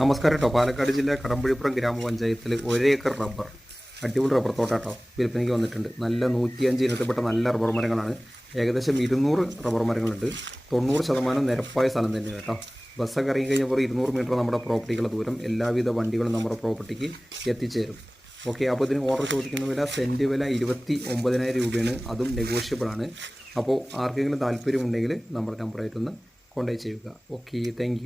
നമസ്കാരം കേട്ടോ പാലക്കാട് ജില്ല കടമ്പഴിപ്പുറം ഗ്രാമപഞ്ചായത്തിൽ ഒരേക്കർ റബ്ബർ അടിപൊളി റബ്ബർ തോട്ടാട്ടോ. വിൽപ്പനയ്ക്ക് വന്നിട്ടുണ്ട്. നല്ല നൂറ്റിയഞ്ച് ഇനത്തിൽപ്പെട്ട നല്ല റബ്ബർ മരങ്ങളാണ്. ഏകദേശം ഇരുന്നൂറ് റബ്ബർ മരങ്ങളുണ്ട്. തൊണ്ണൂറ് ശതമാനം നിരപ്പായ സ്ഥലം തന്നെയാണ് കേട്ടോ ബസ്സൊക്കെ ഇറങ്ങി കഴിഞ്ഞപ്പോൾ ഇരുന്നൂറ് മീറ്റർ നമ്മുടെ പ്രോപ്പർട്ടിക്കുള്ള ദൂരം എല്ലാവിധ വണ്ടികളും നമ്മുടെ പ്രോപ്പർട്ടിക്ക് എത്തിച്ചേരും. ഓക്കെ അപ്പോൾ ഇതിന് ഓർഡർ ചോദിക്കുന്ന വില സെന്റ് വില ഇരുപത്തി ഒമ്പതിനായിരം രൂപയാണ്. അതും നെഗോഷ്യബിൾ ആണ്. അപ്പോൾ ആർക്കെങ്കിലും താല്പര്യമുണ്ടെങ്കിൽ നമ്മുടെ നമ്പറായിട്ടൊന്ന് കോൺടാക്ട് ചെയ്യുക. Okay thank